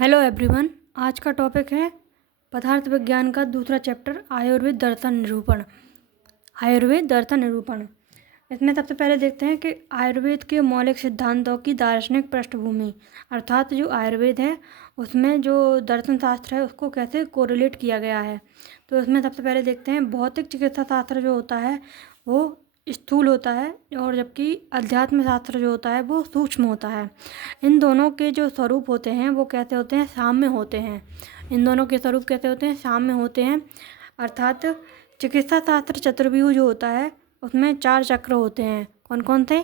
Hello everyone. आज का topic है पदार्थ विज्ञान का दूसरा चैप्टर आयुर्वेद दर्शन निरूपण। आयुर्वेद दर्शन निरूपण इसमें सबसे पहले देखते हैं कि आयुर्वेद के मौलिक सिद्धांतों की दार्शनिक पृष्ठभूमि, अर्थात जो आयुर्वेद है उसमें जो दर्शन शास्त्र है उसको कैसे कोरिलेट किया गया है। तो इसमें सबसे पहले देखते हैं भौतिक चिकित्सा शास्त्र जो होता है वो स्थूल होता है और जबकि अध्यात्म शास्त्र जो होता है वो सूक्ष्म होता है। इन दोनों के जो स्वरूप होते हैं वो कैसे होते हैं, साम्य होते हैं। इन दोनों के स्वरूप कैसे होते हैं, साम्य होते हैं। अर्थात चिकित्सा शास्त्र चतुर्व्यूह जो होता है उसमें 4 चक्र होते हैं। कौन कौन थे?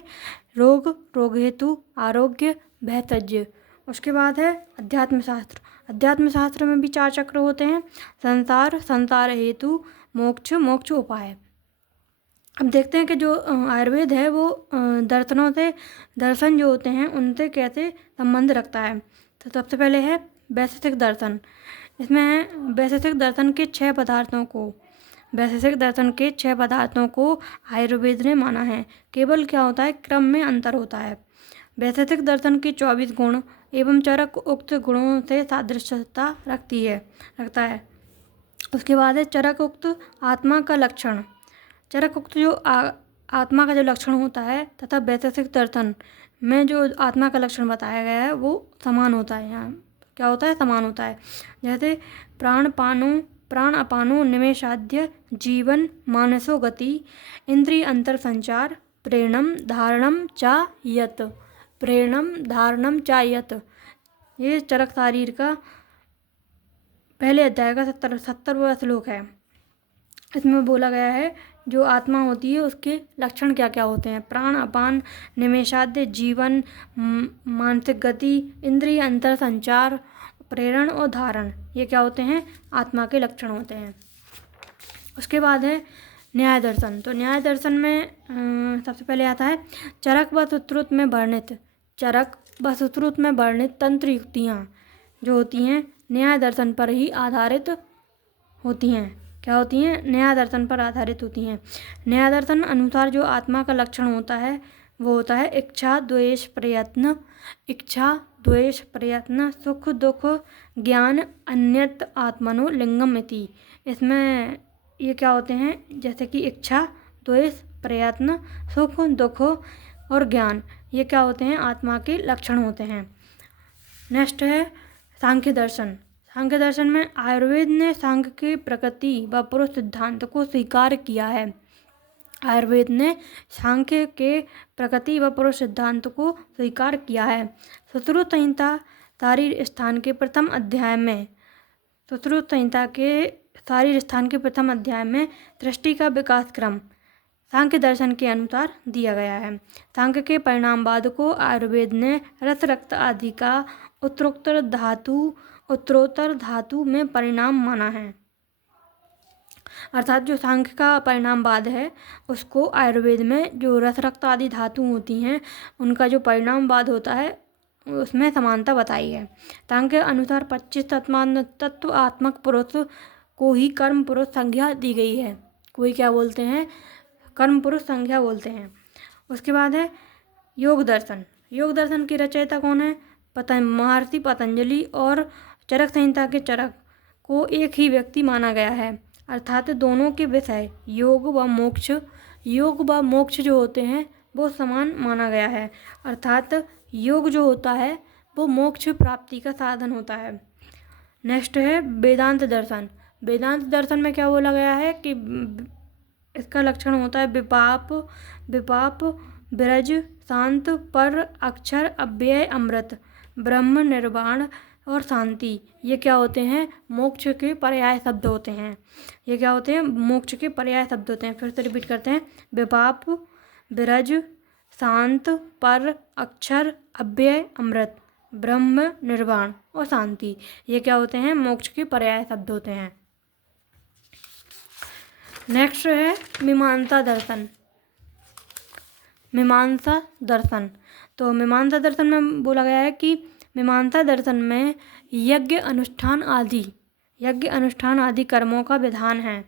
रोग, रोग हेतु, आरोग्य, भैषज्य। उसके बाद है अध्यात्म शास्त्र। अध्यात्म शास्त्र में भी 4 चक्र होते हैं। संसार, संसार हेतु, मोक्ष, मोक्ष उपाय। अब देखते हैं कि जो आयुर्वेद है वो दर्शनों से, दर्शन जो होते हैं उनसे कैसे संबंध रखता है। तो सबसे पहले है वैशेषिक दर्शन। इसमें वैशेषिक दर्शन के 6 पदार्थों को, वैशेषिक दर्शन के 6 पदार्थों को आयुर्वेद ने माना है। केवल क्या होता है, क्रम में अंतर होता है। वैशेषिक दर्शन के 24 गुण एवं चरक उक्त गुणों से सादृश्यता रखता है। उसके बाद है चरक उक्त आत्मा का लक्षण। चरक उक्त जो आत्मा का जो लक्षण होता है तथा वैशेषिक दर्शन में जो आत्मा का लक्षण बताया गया है वो समान होता है। यहाँ क्या होता है, समान होता है। जैसे प्राण अपानो निमेषाद्य जीवन मानसो गति इंद्रिय अंतर संचार प्रेरणम धारणम चा यत। प्रेरणम धारणम चा यत, ये चरक शारीर का पहले अध्याय का 70वां श्लोक है। इसमें बोला गया है जो आत्मा होती है उसके लक्षण क्या क्या होते हैं। प्राण अपान निमेषाद्य जीवन मानसिक गति इंद्रिय अंतर संचार प्रेरण और धारण, ये क्या होते हैं, आत्मा के लक्षण होते हैं। उसके बाद है न्याय दर्शन। तो न्याय दर्शन में सबसे पहले आता है चरक व सुश्रुत में वर्णित, चरक व सुश्रुत में वर्णित तंत्र युक्तियाँ जो होती हैं न्याय दर्शन पर ही आधारित होती हैं। क्या होती हैं, न्याय दर्शन पर आधारित होती हैं। न्याय दर्शन अनुसार जो आत्मा का लक्षण होता है वो होता है इच्छा द्वेष प्रयत्न, इच्छा द्वेष प्रयत्न सुख दुख ज्ञान अन्यत आत्मनो लिंगम इति। इसमें ये क्या होते हैं, जैसे कि इच्छा द्वेष प्रयत्न सुख दुख और ज्ञान, ये क्या होते हैं, आत्मा के लक्षण होते हैं। नेक्स्ट है सांख्य दर्शन। सांख्य दर्शन में आयुर्वेद ने सांख्य के प्रकृति व पुरुष सिद्धांत को स्वीकार किया है। आयुर्वेद ने सांख्य के प्रकृति व पुरुष सिद्धांत को स्वीकार किया है। सुश्रुत संहिता शारीर स्थान के प्रथम अध्याय में, सुश्रुत संहिता के शारीर स्थान के प्रथम अध्याय में दृष्टि का विकास क्रम सांख्य दर्शन के अनुसार दिया गया है। सांख्य के परिणामवाद को आयुर्वेद ने रस रक्त आदि का उत्तरोत्तर धातु में परिणाम माना है। अर्थात जो सांख्य का परिणामवाद है उसको आयुर्वेद में जो रस रक्त आदि धातु होती हैं उनका जो परिणामवाद होता है उसमें समानता बताई है। सांख्य अनुसार 25 तत्वात्मक पुरुष को ही कर्म पुरुष संज्ञा दी गई है। कोई क्या बोलते हैं, कर्म पुरुष संज्ञा बोलते हैं। उसके बाद है योग दर्शन। योग दर्शन की रचयिता कौन है? महर्षि पतंजलि। और चरक संहिता के चरक को एक ही व्यक्ति माना गया है। अर्थात दोनों के विषय योग व मोक्ष जो होते हैं वो समान माना गया है। अर्थात योग जो होता है वो मोक्ष प्राप्ति का साधन होता है। नेक्स्ट है वेदांत दर्शन। वेदांत दर्शन में क्या बोला गया है कि इसका लक्षण होता है विपाप विरज शांत पर अक्षर अव्यय अमृत ब्रह्म निर्वाण और शांति, ये क्या होते हैं, मोक्ष के पर्याय शब्द होते हैं। ये क्या होते हैं, मोक्ष के पर्याय शब्द होते हैं। फिर से रिपीट करते हैं, विपाप विरज शांत पर अक्षर अव्यय अमृत ब्रह्म निर्वाण और शांति, ये क्या होते हैं, मोक्ष के पर्याय शब्द होते हैं। नेक्स्ट है मीमांसा दर्शन। मीमांसा दर्शन। तो मीमांसा दर्शन में बोला गया है कि मीमांसा दर्शन में यज्ञ अनुष्ठान आदि कर्मों का विधान है।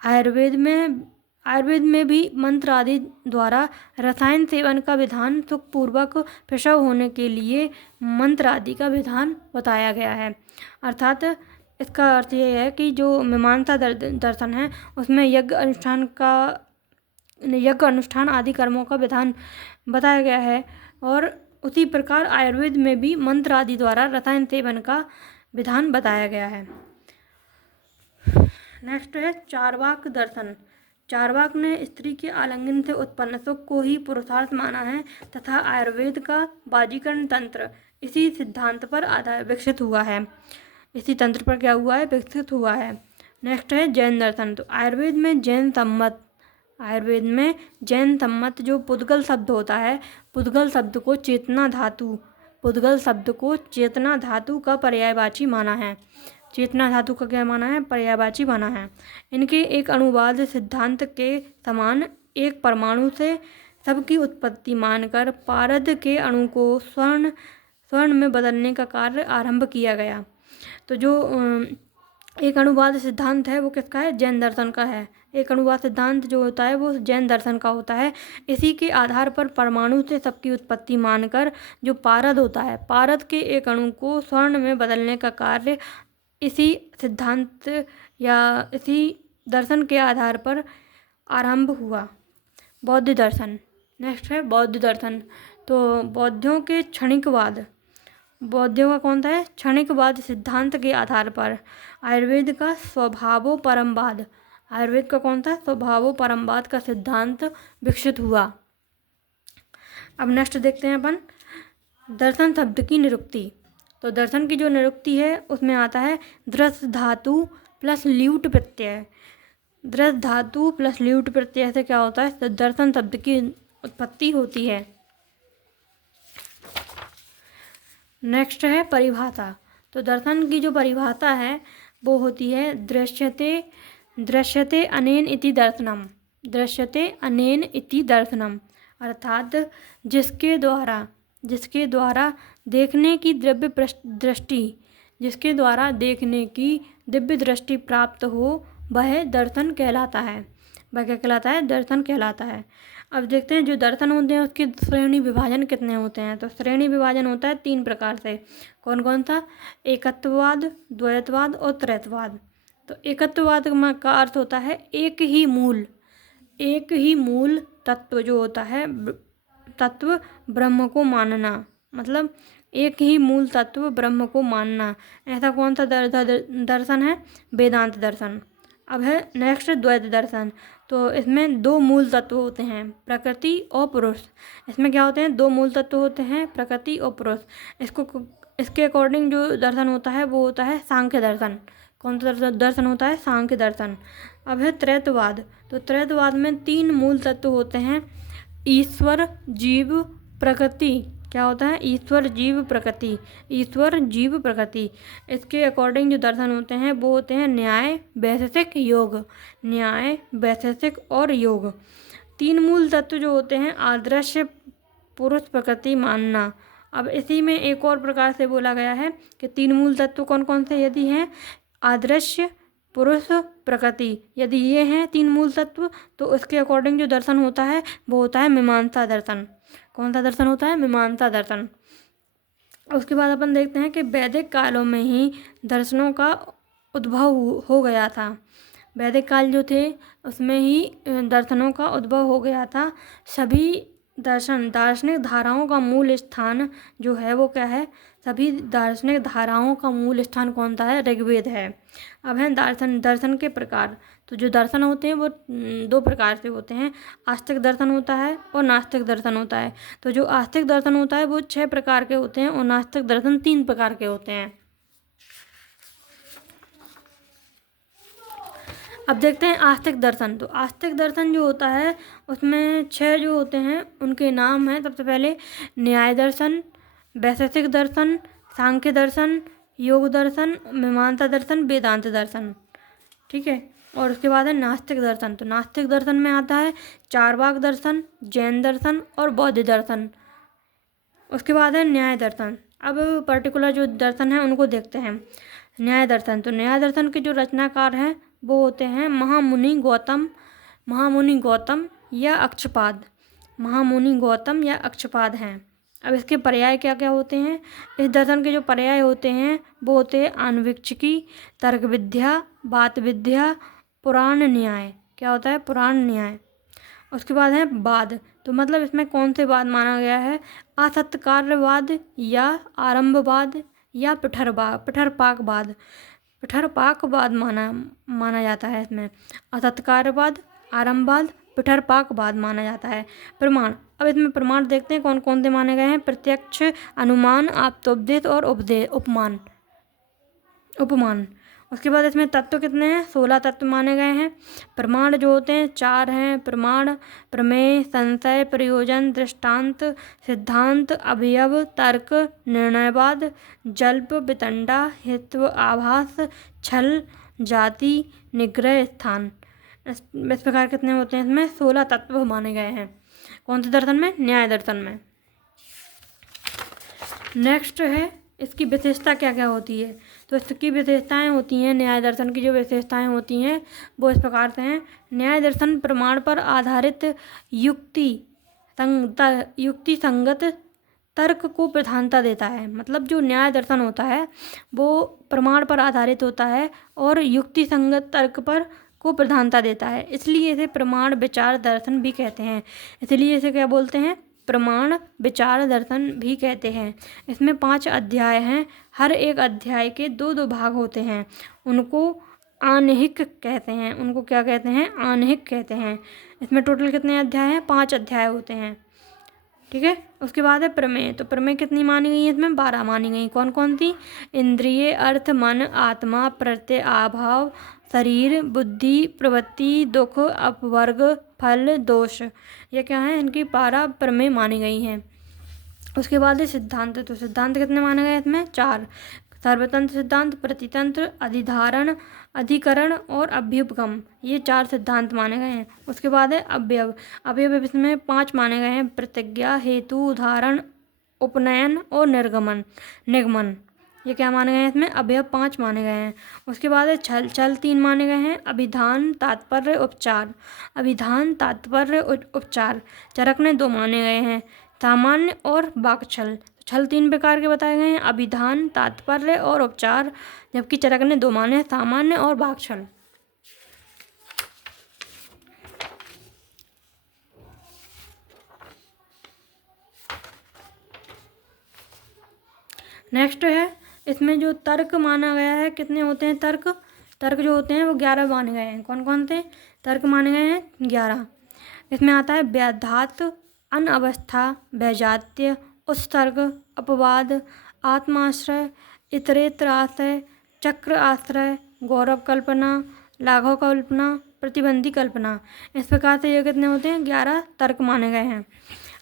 आयुर्वेद में आयुर्वेद में भी मंत्र आदि द्वारा रसायन सेवन का विधान सुखपूर्वक प्रसव होने के लिए मंत्र आदि का विधान बताया गया है। अर्थात इसका अर्थ ये है कि जो मीमांसा दर्शन है उसमें यज्ञ अनुष्ठान आदि कर्मों का विधान बताया गया है, और उसी प्रकार आयुर्वेद में भी मंत्र आदि द्वारा रसायन सेवन का विधान बताया गया है। नेक्स्ट है चार्वाक दर्शन। चार्वाक ने स्त्री के आलिंगन से उत्पन्न सुख को ही पुरुषार्थ माना है तथा आयुर्वेद का बाजीकरण तंत्र इसी सिद्धांत पर विकसित हुआ है। इसी तंत्र पर क्या हुआ है? विकसित हुआ है। नेक्स्ट है जैन दर्शन। तो आयुर्वेद में जैन सम्मत जो पुद्गल शब्द होता है, पुद्गल शब्द को चेतना धातु का पर्यायवाची माना है। चेतना धातु का क्या माना है? पर्यायवाची माना है। इनके एक अणुवाद सिद्धांत के समान एक परमाणु से सबकी उत्पत्ति मानकर पारद के अणु को स्वर्ण में बदलने का कार्य आरंभ किया गया। तो जो एक अणुवाद सिद्धांत है वो किसका है? जैन दर्शन का है। एक अणुवाद सिद्धांत जो होता है वो जैन दर्शन का होता है। इसी के आधार पर परमाणु से सबकी उत्पत्ति मानकर जो पारद होता है, पारद के एक अणु को स्वर्ण में बदलने का कार्य इसी सिद्धांत या इसी दर्शन के आधार पर आरंभ हुआ। बौद्ध दर्शन। नेक्स्ट है बौद्ध दर्शन। तो बौद्धों का कौन सा है? क्षणिकवाद सिद्धांत के आधार पर आयुर्वेद का स्वभावोपरमवाद का सिद्धांत विकसित हुआ। अब नेक्स्ट देखते हैं अपन दर्शन शब्द की निरुक्ति। तो दर्शन की जो निरुक्ति है उसमें आता है दृश धातु प्लस ल्यूट प्रत्यय। दृश धातु प्लस ल्यूट प्रत्यय से क्या होता है? तो दर्शन शब्द की उत्पत्ति होती है। नेक्स्ट है परिभाषा। तो दर्शन की जो परिभाषा है वो होती है दृश्यते अनेन इति दर्शनम। अर्थात जिसके द्वारा देखने की दिव्य दृष्टि प्राप्त हो वह दर्शन कहलाता है। वह क्या कहलाता है? दर्शन कहलाता है। अब देखते हैं जो दर्शन होते हैं उसके श्रेणी विभाजन कितने होते हैं। तो श्रेणी विभाजन होता है 3 प्रकार से। कौन कौन सा? एकत्ववाद, द्वैतवाद और त्रैतवाद। तो एकत्ववाद का अर्थ होता है एक ही मूल तत्व जो होता है, तत्व ब्रह्म को मानना, मतलब एक ही मूल तत्व ब्रह्म को मानना। ऐसा कौन सा दर्शन है? वेदांत दर्शन। अब है नेक्स्ट द्वैत दर्शन। तो इसमें 2 मूल तत्व होते हैं, प्रकृति और पुरुष। इसमें क्या होते हैं? 2 मूल तत्व होते हैं, प्रकृति और पुरुष। इसके अकॉर्डिंग जो दर्शन होता है वो होता है सांख्य दर्शन। कौन सा दर्शन होता है? सांख्य दर्शन। अब है त्रैतवाद। तो त्रैतवाद में 3 मूल तत्व होते हैं, ईश्वर, जीव, प्रकृति। क्या होता है? ईश्वर, जीव, प्रकृति। इसके अकॉर्डिंग जो दर्शन होते हैं वो होते हैं न्याय, वैशेषिक और योग। 3 मूल तत्व जो होते हैं आदर्श, पुरुष, प्रकृति मानना। अब इसी में एक और प्रकार से बोला गया है कि 3 मूल तत्व कौन कौन से यदि हैं? आदर्श, पुरुष, प्रकृति। यदि ये हैं 3 मूल तत्व तो उसके अकॉर्डिंग जो दर्शन होता है वो होता है मीमांसा दर्शन। कौन सा दर्शन होता है? मीमांसा दर्शन। उसके बाद अपन देखते हैं कि वैदिक कालों में ही दर्शनों का उद्भव हो गया था। वैदिक काल जो थे उसमें ही दर्शनों का उद्भव हो गया था। सभी दार्शनिक धाराओं का मूल स्थान जो है वो क्या है? सभी दार्शनिक धाराओं का मूल स्थान कौन सा है? ऋग्वेद है। अब है दर्शन के प्रकार। तो जो दर्शन होते हैं वो 2 प्रकार से होते हैं, आस्तिक दर्शन होता है और नास्तिक दर्शन होता है। तो जो आस्तिक दर्शन होता है वो 6 प्रकार के होते हैं और नास्तिक दर्शन 3 प्रकार के होते हैं। अब देखते हैं आस्तिक दर्शन। तो आस्तिक दर्शन जो होता है उसमें 6 जो होते हैं उनके नाम हैं। सबसे पहले न्याय दर्शन, वैशेषिक दर्शन, सांख्य दर्शन, योग दर्शन, मीमांसा दर्शन, वेदांत दर्शन। ठीक है। और उसके बाद है नास्तिक दर्शन। तो नास्तिक दर्शन में आता है चार्वाक दर्शन, जैन दर्शन और बौद्ध दर्शन। उसके बाद है न्याय दर्शन। अब पर्टिकुलर जो दर्शन है उनको देखते हैं। न्याय दर्शन। तो न्याय दर्शन के जो रचनाकार हैं वो होते हैं महामुनि गौतम, महामुनि गौतम या अक्षपाद, महामुनि गौतम या अक्षपाद हैं। अब इसके पर्याय क्या क्या होते हैं? इस दर्शन के जो पर्याय होते हैं वो होते हैं आन्वीक्षिकी, तर्क विद्या, बात विद्या, पुराण न्याय। क्या होता है? पुराण न्याय। उसके बाद है वाद, तो मतलब इसमें कौन से वाद माना गया है? असत्कार्यवाद या आरंभवाद या पिठरपाकवाद। पिठरपाकवाद माना जाता है इसमें। असत्कार्यवाद, आरंभवाद, पिठरपाकवाद माना जाता है। प्रमाण, अब इसमें प्रमाण देखते हैं कौन कौन से माने गए हैं। प्रत्यक्ष, अनुमान, आप्तोपदेश और उपमान। उसके बाद इसमें तत्व कितने हैं? 16 तत्व माने गए हैं। प्रमाण जो होते हैं 4 हैं। प्रमाण, प्रमेय, संशय, प्रयोजन, दृष्टांत, सिद्धांत, अवयव, तर्क, निर्णयवाद, जल्प, वितंडा, हेतु, आभास, छल, जाति, निग्रह, स्थान। इस प्रकार कितने होते हैं? इसमें 16 तत्व माने गए हैं। कौन से दर्शन में? न्याय दर्शन में। नेक्स्ट है इसकी विशेषता क्या क्या होती है। तो इसकी विशेषताएं होती हैं, न्याय दर्शन की जो विशेषताएं होती हैं वो इस प्रकार से हैं। न्याय दर्शन प्रमाण पर आधारित युक्ति संगत तर्क को प्रधानता देता है। मतलब जो न्याय दर्शन होता है वो प्रमाण पर आधारित होता है और युक्ति संगत तर्क पर को प्रधानता देता है, इसलिए इसे प्रमाण विचार दर्शन भी कहते हैं। इसलिए इसे क्या बोलते हैं? प्रमाण विचार दर्शन भी कहते हैं। इसमें 5 अध्याय हैं। हर एक अध्याय के 2 भाग होते हैं। उनको आह्निक कहते हैं। उनको क्या कहते हैं? आह्निक कहते हैं। इसमें टोटल कितने अध्याय हैं? 5 अध्याय होते हैं। ठीक है। उसके बाद है प्रमेय, तो प्रमेय कितनी मानी गई है? इसमें 12 मानी गई। कौन कौन सी? इंद्रिय, अर्थ, मन, आत्मा, प्रत्यय, अभाव, शरीर, बुद्धि, प्रवृत्ति, दुख, अपवर्ग, फल, दोष। ये क्या है? इनकी 12 प्रमेय मानी गई हैं। उसके बाद है सिद्धांत, तो सिद्धांत कितने माने गए इसमें? 4। सर्वतंत्र सिद्धांत, प्रतितंत्र, अधिधारण, अधिकरण और अभ्युपगम, ये 4 सिद्धांत माने गए हैं। उसके बाद है अवयव इसमें 5 माने गए हैं। प्रतिज्ञा, हेतु, उदाहरण, उपनयन और निगमन। ये क्या माने गए हैं? इसमें अवयव 5 माने गए हैं। उसके बाद है छल 3 माने गए हैं। अभिधान, तात्पर्य, उपचार। चरकने 2 माने गए हैं, सामान्य और वाक्छल। छल 3 प्रकार के बताए गए हैं, अभिधान, तात्पर्य और उपचार, जबकि चरकने 2 माने हैं, सामान्य और वाक्छल। नेक्स्ट है इसमें जो तर्क माना गया है, कितने होते हैं तर्क जो होते हैं वो 11 माने गए हैं। कौन कौन से तर्क माने गए हैं? 11। इसमें आता है व्याधात, अनवस्था, वैजात्य, उत्सर्ग, अपवाद, आत्माश्रय, इतरेतर आश्रय, चक्र आश्रय, गौरव कल्पना, लाघव कल्पना, प्रतिबंधी कल्पना। इस प्रकार से ये कितने होते हैं? 11 तर्क माने गए हैं।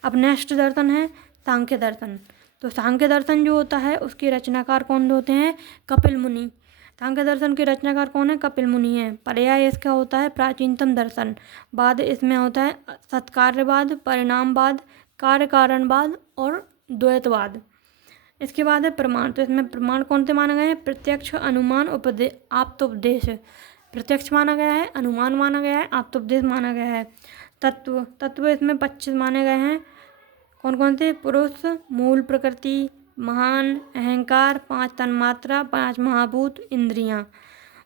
अब नेक्स्ट दर्शन है सांख्य दर्शन। तो सांख्य दर्शन जो होता है उसके रचनाकार कौन होते हैं? कपिल मुनि। सांख्य दर्शन के रचनाकार कौन है? कपिल मुनि है। पर्याय इसका होता है प्राचीनतम दर्शन। बाद इसमें होता है सत्कार्यवाद, परिणामवाद, कार्य कारणवाद और द्वैतवाद। इसके बाद है प्रमाण, तो इसमें प्रमाण कौन से माने गए हैं? प्रत्यक्ष, अनुमान, आप्तोपदेश। प्रत्यक्ष माना गया है, अनुमान माना गया है, आप्तोपदेश माना गया है। तत्व इसमें 25 माने गए हैं। कौन कौन से? पुरुष, मूल प्रकृति, महान, अहंकार, 5 तन्मात्रा, 5 महाभूत, इंद्रियां।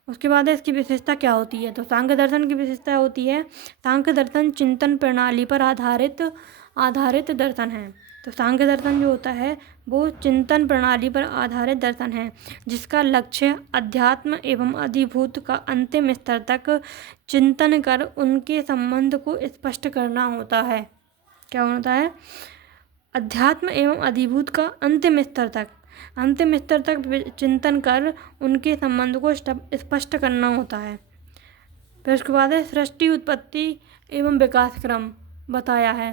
उसके बाद है इसकी विशेषता क्या होती है? तो सांख्य दर्शन की विशेषता होती है सांख्य दर्शन चिंतन प्रणाली पर आधारित दर्शन है। तो सांख्य दर्शन जो होता है वो चिंतन प्रणाली पर आधारित दर्शन है, जिसका लक्ष्य अध्यात्म एवं अधिभूत का अंतिम स्तर तक चिंतन कर उनके संबंध को स्पष्ट करना होता है। क्या होता है? अध्यात्म एवं अधिभूत का अंतिम स्तर तक चिंतन कर उनके संबंध को स्पष्ट करना होता है। फिर उसके बाद है सृष्टि, उत्पत्ति एवं विकास क्रम बताया है।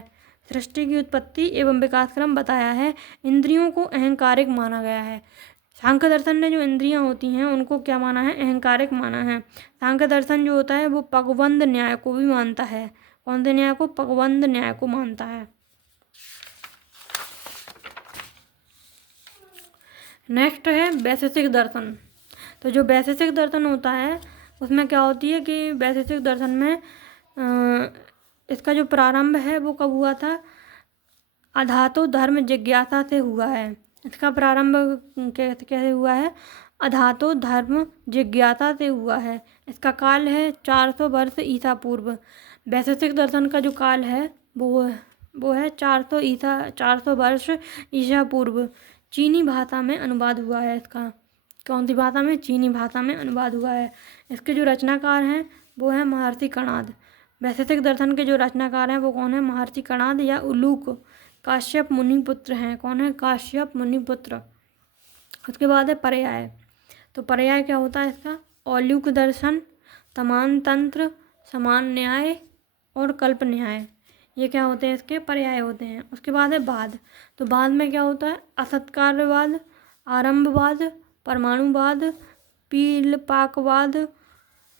सृष्टि की उत्पत्ति एवं विकास क्रम बताया है। इंद्रियों को अहंकारिक माना गया है। सांख्य दर्शन ने जो इंद्रियां होती हैं उनको क्या माना है? अहंकारिक माना है। सांख्य दर्शन जो होता है वो पगबंध न्याय को भी मानता है। कौन से न्याय को? पगबंध न्याय को मानता है। नेक्स्ट है वैशेषिक दर्शन। तो जो वैशेषिक दर्शन होता है उसमें क्या होती है कि वैशेषिक दर्शन में इसका जो प्रारंभ है वो कब हुआ था? अधातु धर्म जिज्ञासा से हुआ है। इसका प्रारंभ कैसे हुआ है? अधातु धर्म जिज्ञासा से हुआ है। इसका काल है 400 वर्ष ईसा पूर्व। वैशेषिक दर्शन का जो काल है वो है 400 वर्ष ईसा पूर्व। चीनी भाषा में अनुवाद हुआ है इसका। कौन सी भाषा में? चीनी भाषा में अनुवाद हुआ है। इसके जो रचनाकार हैं वो है महर्षि कणाद। वैशेषिक दर्शन के जो रचनाकार हैं वो कौन है? महर्षि कणाद या उलूक काश्यप मुनिपुत्र हैं। कौन है? काश्यप मुनिपुत्र। उसके बाद है पर्याय। तो पर्याय क्या होता है इसका? औल्यूक दर्शन, समान तंत्र, समान न्याय और कल्प न्याय, ये क्या होते हैं? इसके पर्याय होते हैं। उसके बाद है बाद। तो बाद में क्या होता है? असत्कार्यवाद, आरंभवाद, परमाणुवाद, पीलपाकवाद,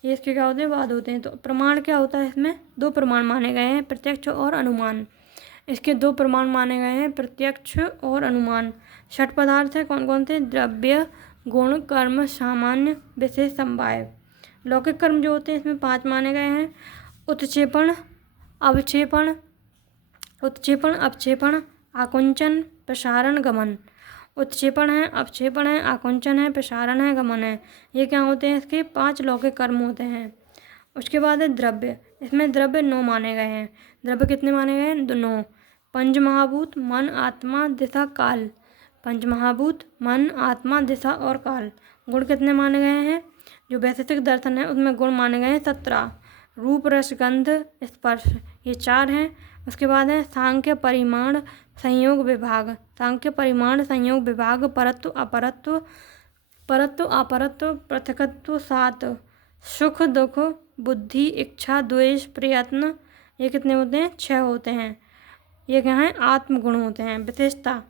ये इसके क्या होते हैं? वाद होते हैं। तो प्रमाण क्या होता है इसमें? 2 प्रमाण माने गए हैं, प्रत्यक्ष और अनुमान। इसके 2 प्रमाण माने गए हैं, प्रत्यक्ष और अनुमान। 6 पदार्थ है, कौन कौन से? द्रव्य, गुण, कर्म, सामान्य, विशेष, समवाय। लौकिक कर्म जो होते हैं इसमें 5 माने गए हैं, उत्क्षेपण, अवक्षेपण, अपक्षेपण, आकुंचन, प्रसारण, गमन। उत्क्षेपण है, अपक्षेपण है, आकुंचन है, प्रसारण है, गमन है। ये क्या होते हैं? इसके 5 लौकिक कर्म होते हैं। उसके बाद है द्रव्य। इसमें द्रव्य 9 माने गए हैं। द्रव्य कितने माने गए हैं? 9। पंच महाभूत, मन, आत्मा, दिशा, काल। पंच महाभूत, मन, आत्मा, दिशा और काल। गुण कितने माने गए हैं? जो वैशेषिक दर्शन है उसमें गुण माने गए हैं 17। रूप, रस, गंध, स्पर्श, ये 4 हैं। उसके बाद है सांख्य, परिमाण, संयोग, विभाग। सांख्य, परिमाण, संयोग, विभाग, परत्व, अपरत्व, पृथकत्व, 7। सुख, दुख, बुद्धि, इच्छा, द्वेष, प्रयत्न, ये कितने होते हैं? 6 होते हैं। ये क्या है? आत्मगुण होते हैं। विशेषता।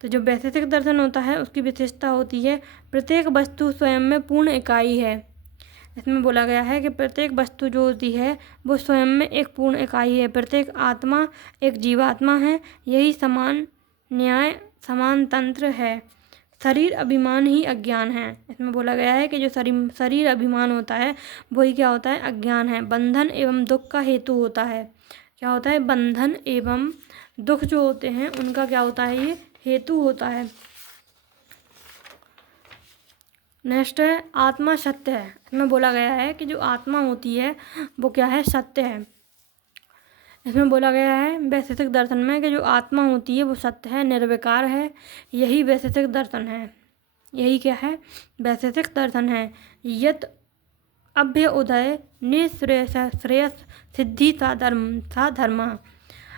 तो जो वैशेषिक दर्शन होता है उसकी विशेषता होती है प्रत्येक वस्तु स्वयं में पूर्ण इकाई है। इसमें बोला गया है कि प्रत्येक वस्तु जो होती है वो स्वयं में एक पूर्ण इकाई है। प्रत्येक आत्मा एक जीवात्मा है। यही समान न्याय, समान तंत्र है। शरीर अभिमान ही अज्ञान है। इसमें बोला गया है कि जो शरीर अभिमान होता है वही क्या होता है? अज्ञान है। बंधन एवं दुख का हेतु होता है। क्या होता है? बंधन एवं दुख जो होते हैं उनका क्या होता है? ये हेतु होता है। नेक्स्ट है आत्मा सत्य है। इसमें बोला गया है कि जो आत्मा होती है वो क्या है? सत्य है। इसमें बोला गया है वैशेषिक दर्शन में कि जो आत्मा होती है वो सत्य है, निर्विकार है। यही वैशेषिक दर्शन है। यही क्या है? वैशेषिक दर्शन है। यत अभ्य उदय निश्रेयस श्रेयस सिद्धि सा धर्म।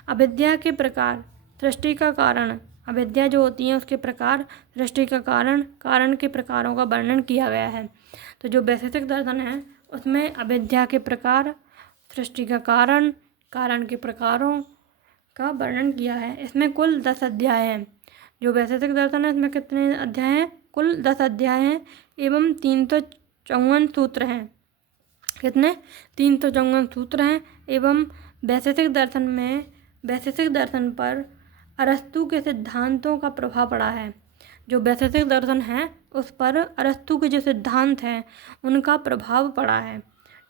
अविद्या के प्रकार, सृष्टि का कारण। अविद्या जो होती है उसके प्रकार, सृष्टि का कारण, कारण के प्रकारों का वर्णन किया गया है। तो जो वैशेषिक दर्शन है उसमें अविद्या के प्रकार, सृष्टि का कारण, कारण के प्रकारों का वर्णन किया है। इसमें कुल 10 अध्याय हैं। जो वैशेषिक दर्शन है इसमें कितने अध्याय हैं? कुल 10 अध्याय हैं एवं 354 सूत्र हैं। कितने? 354 सूत्र हैं। एवं वैशेषिक दर्शन पर अरस्तु के सिद्धांतों का प्रभाव पड़ा है। जो वैशेषिक दर्शन है उस पर अरस्तु के जो सिद्धांत हैं उनका प्रभाव पड़ा है।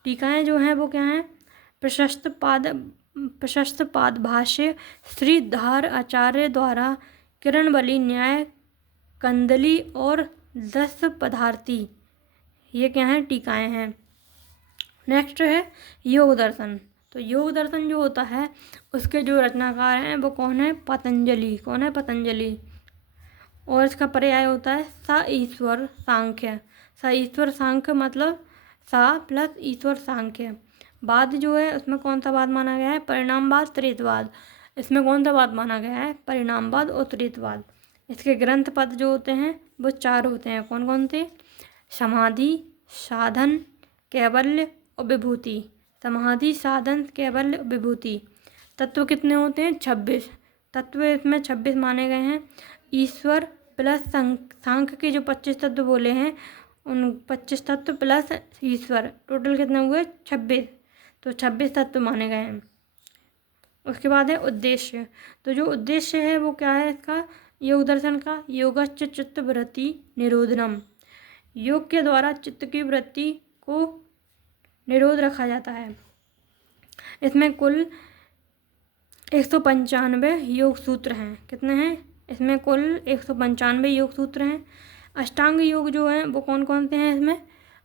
टीकाएँ जो हैं वो क्या हैं? प्रशस्त पाद भाष्य श्रीधर आचार्य द्वारा, किरणबली न्याय, कंदली और 10 पदार्थी, ये क्या हैं? टीकाएँ हैं। नेक्स्ट है योग दर्शन। तो योग दर्शन जो होता है उसके जो रचनाकार हैं वो कौन है? पतंजलि। कौन है? पतंजलि। और इसका पर्याय होता है स ईश्वर सांख्य। स ईश्वर सांख्य मतलब सा प्लस ईश्वर सांख्य। बाद जो है उसमें कौन सा वाद माना गया है? परिणामवाद, त्रितवाद। इसमें कौन सा वाद माना गया है? परिणामवाद और त्रितवाद। इसके ग्रंथ पद जो होते हैं वो 4 होते हैं। कौन कौन से? समाधि, साधन, कैवल्य और विभूति। समाधि, साधन, कैवल्य, विभूति। तत्व कितने होते हैं? 26 तत्व इसमें 26 माने गए हैं। ईश्वर प्लस सांख्य के जो 25 तत्व बोले हैं उन 25 तत्व प्लस ईश्वर, टोटल कितने हुए? 26। तो 26 तत्व माने गए हैं। उसके बाद है उद्देश्य। तो जो उद्देश्य है वो क्या है इसका? योग दर्शन का योगश्च चित्त वृत्ति निरोधनम। योग के द्वारा चित्त की वृत्ति को निरोध रखा जाता है। इसमें कुल 195 योग सूत्र हैं। कितने हैं? इसमें कुल 195 योग सूत्र हैं। अष्टांग योग जो हैं वो कौन कौन से हैं? इसमें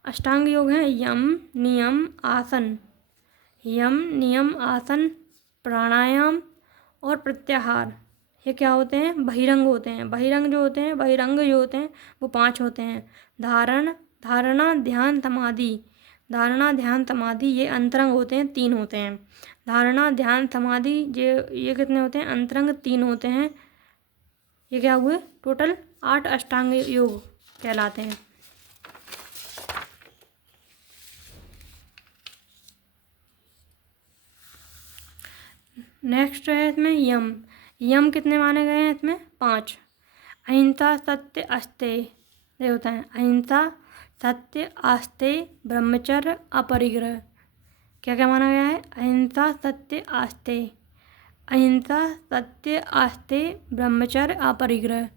अष्टांग योग हैं यम नियम आसन, यम नियम आसन, प्राणायाम और प्रत्याहार। ये क्या होते हैं? बहिरंग होते हैं। बहिरंग जो होते हैं, बहिरंग जो होते हैं वो 5 होते हैं। धारणा ध्यान समाधि, धारणा ध्यान समाधि ये अंतरंग होते हैं, 3 होते हैं। धारणा ध्यान समाधि ये कितने होते हैं? अंतरंग 3 होते हैं। ये क्या हुए? टोटल 8 अष्टांग योग कहलाते हैं। नेक्स्ट है इसमें यम। यम कितने माने गए हैं? इसमें 5। अहिंसा सत्य अस्तेय ये होता है। अहिंसा सत्य आस्तेय ब्रह्मचर्य अपरिग्रह। क्या क्या माना गया है? अहिंसा सत्य आस्तेय, अहिंसा सत्य आस्तेय ब्रह्मचर्य अपरिग्रह।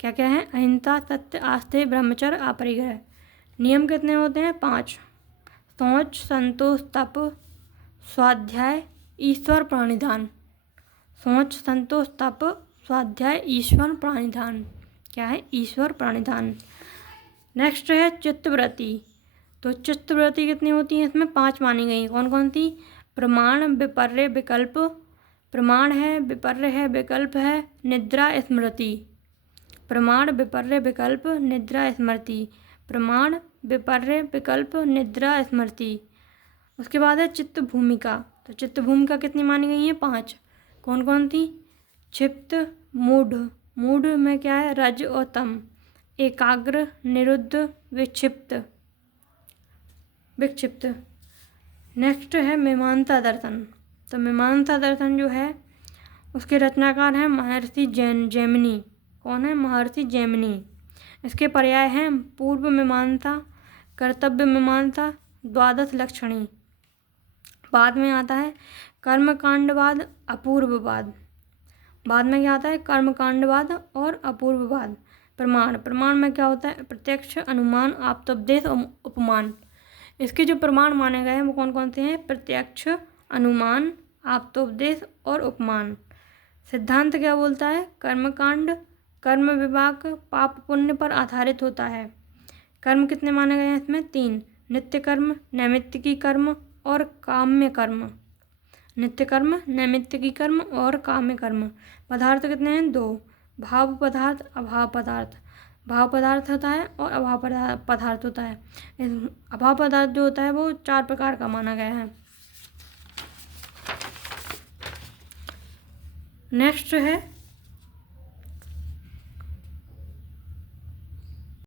क्या क्या है? अहिंसा सत्य आस्तेय ब्रह्मचर्य अपरिग्रह। नियम कितने होते हैं? 5। शौच संतोष तप स्वाध्याय ईश्वर प्राणिधान। शौच संतोष तप स्वाध्याय ईश्वर प्राणिधान। क्या है? ईश्वर प्राणिधान। नेक्स्ट है चित्तवृत्ति। तो चित्तवृत्ति कितनी होती है? इसमें 5 मानी गई। कौन कौन सी? प्रमाण विपर्य विकल्प, प्रमाण है, विपर्य है, विकल्प है, निद्रा स्मृति। प्रमाण विपर्य विकल्प निद्रा स्मृति, प्रमाण विपर्य विकल्प निद्रा स्मृति। उसके बाद है चित्त भूमिका। तो चित्त भूमिका कितनी मानी गई है? 5। कौन कौन थी? क्षिप्त मूढ़, मूढ़ में क्या है? रज और तम। एकाग्र निरुद्ध विक्षिप्त, विक्षिप्त। नेक्स्ट है मीमांसा दर्शन। तो मीमांसा दर्शन जो है उसके रचनाकार हैं महर्षि जैमिनी। कौन है? महर्षि जैमिनी। इसके पर्याय हैं पूर्व मीमांसा, कर्तव्य मीमांसा, द्वादश लक्षणी। बाद में आता है कर्मकांडवाद, अपूर्ववाद। बाद में क्या आता है? कर्मकांडवाद और अपूर्ववाद। प्रमाण, प्रमाण में क्या होता है? प्रत्यक्ष, अनुमान, आप्तोपदेश और उपमान। इसके जो प्रमाण माने गए हैं वो कौन कौन से हैं? प्रत्यक्ष, अनुमान, आप्तोपदेश और उपमान। सिद्धांत क्या बोलता है? कर्मकांड कर्म विभाग पाप पुण्य पर आधारित होता है। कर्म कितने माने गए हैं इसमें? 3। नित्य कर्म, नैमित्तिकी कर्म और काम्य कर्म। नित्य कर्म, नैमित्तिकी कर्म और काम्य कर्म। पदार्थ कितने हैं? 2। भाव पदार्थ, अभाव पदार्थ। भाव पदार्थ होता है और अभाव पदार्थ होता है। अभाव पदार्थ जो होता है वो 4 प्रकार का माना गया है। नेक्स्ट है